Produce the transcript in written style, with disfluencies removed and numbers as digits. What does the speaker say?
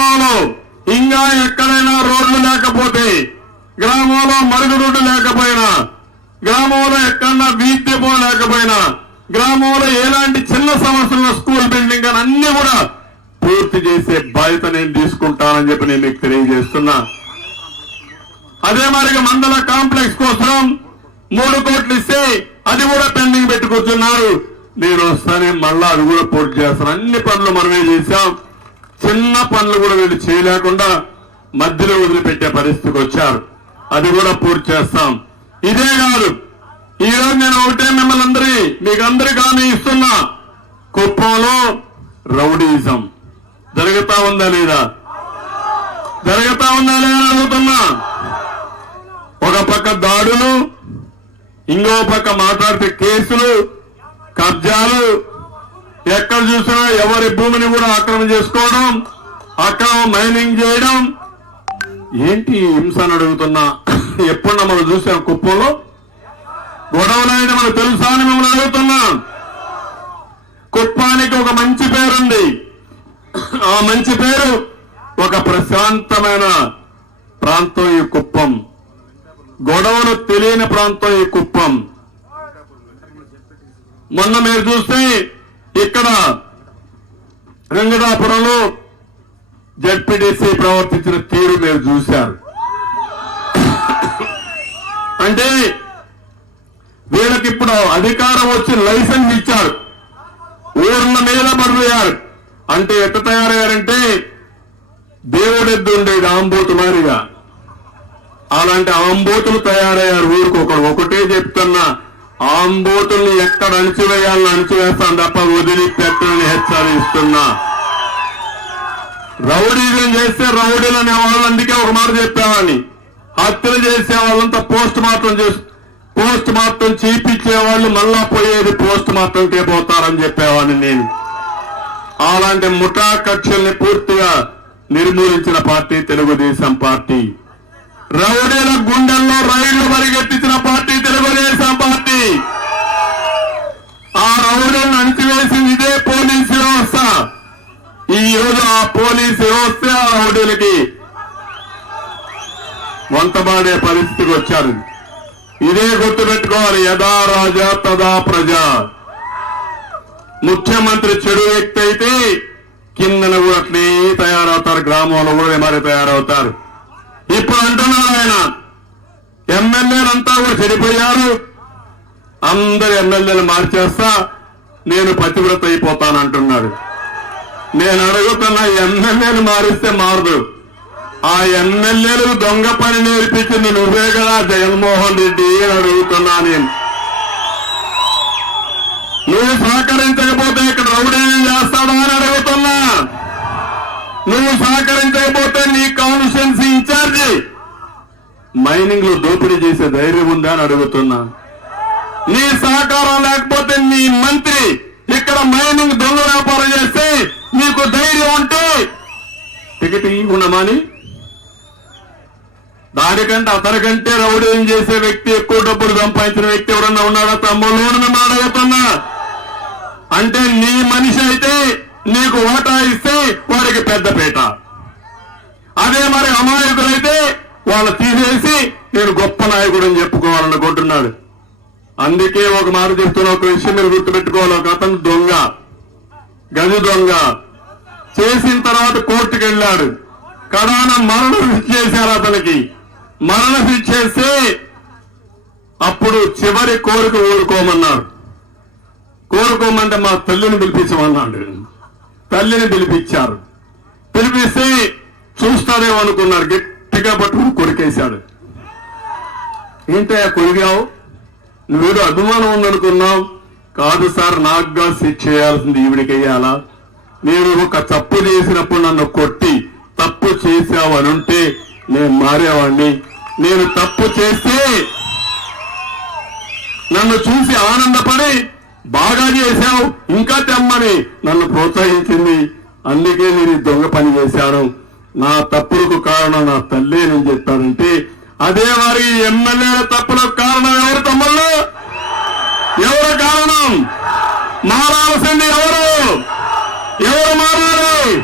గ్రామంలో ఇంకా ఎక్కడైనా రోడ్లు లేకపోతే, గ్రామంలో మరుగుదొడ్డు లేకపోయినా, గ్రామంలో ఎక్కడన్నా వీద్యపో లేకపోయినా, గ్రామంలో ఎలాంటి చిన్న సమస్యలు స్కూల్ బిల్డింగ్ అని అన్ని కూడా పూర్తి చేసే బాధ్యత నేను తీసుకుంటానని చెప్పి నేను మీకు తెలియజేస్తున్నా. అదే మరి మండల కాంప్లెక్స్ కోసం 3 కోట్లు ఇస్తే అది కూడా పెండింగ్ పెట్టి కూర్చున్నారు. నేను వస్తానే మళ్ళా అది కూడా పూర్తి చేస్తాను. అన్ని పనులు మనమే చేశాం. చిన్న పనులు కూడా వీళ్ళు చేయలేకుండా మధ్యలో వదిలిపెట్టే పరిస్థితికి వచ్చారు. అది కూడా పూర్తి చేస్తాం. ఇదే కాదు, ఈ రోజు నేను ఒకటే మిమ్మల్ని మీకు అందరికీ హామీ ఇస్తున్నా. కుప్పంలో రౌడీజం జరుగుతా ఉందా లేదా? జరుగుతా ఉందా లేదా అడుగుతున్నా. ఒక పక్క దాడులు, ఇంకో పక్క మాట్లాడితే కేసులు, కబ్జాలు, ఎక్కడ చూసినా ఎవరి భూమిని కూడా ఆక్రమణ చేసుకోవడం, అక్రమ మైనింగ్ చేయడం. ఏంటి హింస అని అడుగుతున్నా. ఎప్పుడన్నా మనం చూసాం కుప్పంలో గొడవలు అనేది మనకు తెలుసా అని మిమ్మల్ని అడుగుతున్నా. కుప్పానికి ఒక మంచి పేరుంది. ఆ మంచి పేరు ఒక ప్రశాంతమైన ప్రాంతం ఈ కుప్పం. గొడవలు తెలియని ప్రాంతం ఈ కుప్పం. మొన్న మీరు చూస్తే ఇక్కడ వెంకటాపురంలో జడ్పీటీసీ ప్రవర్తించిన తీరు మీరు చూశారు. అంటే వీళ్ళకి ఇప్పుడు అధికారం వచ్చి లైసెన్స్ ఇచ్చారు, ఊర్ల మీద పడిపోయారు. అంటే ఎట్ట తయారయ్యారంటే దేవుడెద్దు ఉండేది ఆంబోతు మారిగా, అలాంటి ఆంబోతులు తయారయ్యారు. ఊరికొకడు ఒకటే చెప్తున్నా, ఆంబోతుల్ని ఎక్కడ అణిచివేయాలని అణిచివేస్తాను తప్ప వదిలిపెట్టని హెచ్చరిస్తున్నా. రౌడీజం చేస్తే రౌడీలు అనే వాళ్ళు, అందుకే ఒక మాట చెప్పేవాడిని, హత్యలు చేసే వాళ్ళంతా పోస్ట్ మార్టం చేయించే వాళ్ళు మళ్ళా పోయేది పోస్ట్ మార్టంకే పోతారని చెప్పేవాడిని నేను. అలాంటి ముఠా కక్షల్ని పూర్తిగా నిర్మూలించిన పార్టీ తెలుగుదేశం పార్టీ. రౌడీల గుండెల్లో రైళ్లు పరిగెత్తించిన పార్టీ తెలుగుదేశం పార్టీ. ఆ రౌడీలను అణిచివేసింది ఇదే పోలీసు వ్యవస్థ. ఈ రోజు ఆ పోలీసు వ్యవస్థ ఆ రౌడీలకి వంతబాడే పరిస్థితికి వచ్చారు. ఇదే గుర్తుపెట్టుకోవాలి. యథా రాజా తదా ప్రజ. ముఖ్యమంత్రి చెడు వ్యక్తి అయితే కిందన కూడా అట్లే తయారవుతారు, గ్రామంలో కూడా మరి తయారవుతారు. ఇప్పుడు అంటున్నారు ఆయన, ఎమ్మెల్యేలంతా కూడా చెడిపోయారు, అందరు ఎమ్మెల్యేలు మార్చేస్తా, నేను పతివ్రత అయిపోతానంటున్నాడు. నేను అడుగుతున్నా, ఎమ్మెల్యేలు మారిస్తే మారదు. ఆ ఎమ్మెల్యేలు దొంగ పని నేర్పించింది నువ్వే కదా జగన్మోహన్ రెడ్డి అని అడుగుతున్నా నేను. నువ్వు సహకరించకపోతే ఇక్కడ రౌడీని చేస్తాడా అని అడుగుతున్నా. నువ్వు సహకరించకపోతే నీ కాన్స్టిట్యున్సీ ఇన్ఛార్జి మైనింగ్ లో దోపిడీ చేసే ధైర్యం ఉందా అని అడుగుతున్నా. నీ సహకారం లేకపోతే నీ మంత్రి ఇక్కడ మైనింగ్ దొంగ వ్యాపారం చేస్తే నీకు ధైర్యం ఉంటే టికెట్ ఇవ్వమని, దానికంటే అతనికంటే రౌడీని చేసే వ్యక్తి, ఎక్కువ డబ్బులు సంపాదించిన వ్యక్తి ఎవరన్నా ఉన్నాడా తమ్ముళ్ళు అని మేము అడుగుతున్నా. అంటే నీ మనిషి అయితే నీకు ఓటా ఇస్తే వాడికి పెద్దపీట, అదే మరి అమాయకులైతే వాళ్ళు తీసేసి నేను గొప్ప నాయకుడు అని చెప్పుకోవాలనుకుంటున్నాడు. అందుకే ఒక మాట చెప్తున్నా, ఒక విషయం మీరు గుర్తుపెట్టుకోవాలి. ఒక అతను దొంగ, గది దొంగ చేసిన తర్వాత కోర్టుకు వెళ్ళాడు. కడాన మరణ శిక్ష చేశారు అతనికి. మరణ శిక్ష చేస్తే అప్పుడు చివరి కోరిక ఊరుకోమన్నారు. కోరుకోమంటే మా తల్లిని పిలిపించమన్నాడు. తల్లిని పిలిపించారు. పిలిపిస్తే చూస్తారేమో అనుకున్నారు, గట్టిగా పట్టుకుని కొరికేశాడు. ఏంటయ్యా కొరిగావు, నువ్వేదో అభిమానం ఉందనుకున్నావు. కాదు సార్, నాకుగా శిక్ష చేయాల్సింది ఈవిడికి వేయాలా? నేను ఒక తప్పు చేసినప్పుడు నన్ను కొట్టి తప్పు చేశావు అనుంటే నేను మారేవాడిని. నేను తప్పు చేస్తే నన్ను చూసి ఆనందపడి బాగా చేశావు ఇంకా తెమ్మని నన్ను ప్రోత్సహించింది. అందుకే నేను దొంగ పని చేశాను. నా తప్పులకు కారణం నా తల్లి అని చెప్పానంటే, అదే వారి ఎమ్మెల్యేల తప్పులకు కారణం ఎవరు తమ్ముళ్ళు? ఎవరు కారణం? మారాల్సింది ఎవరు? ఎవరు మారాలి?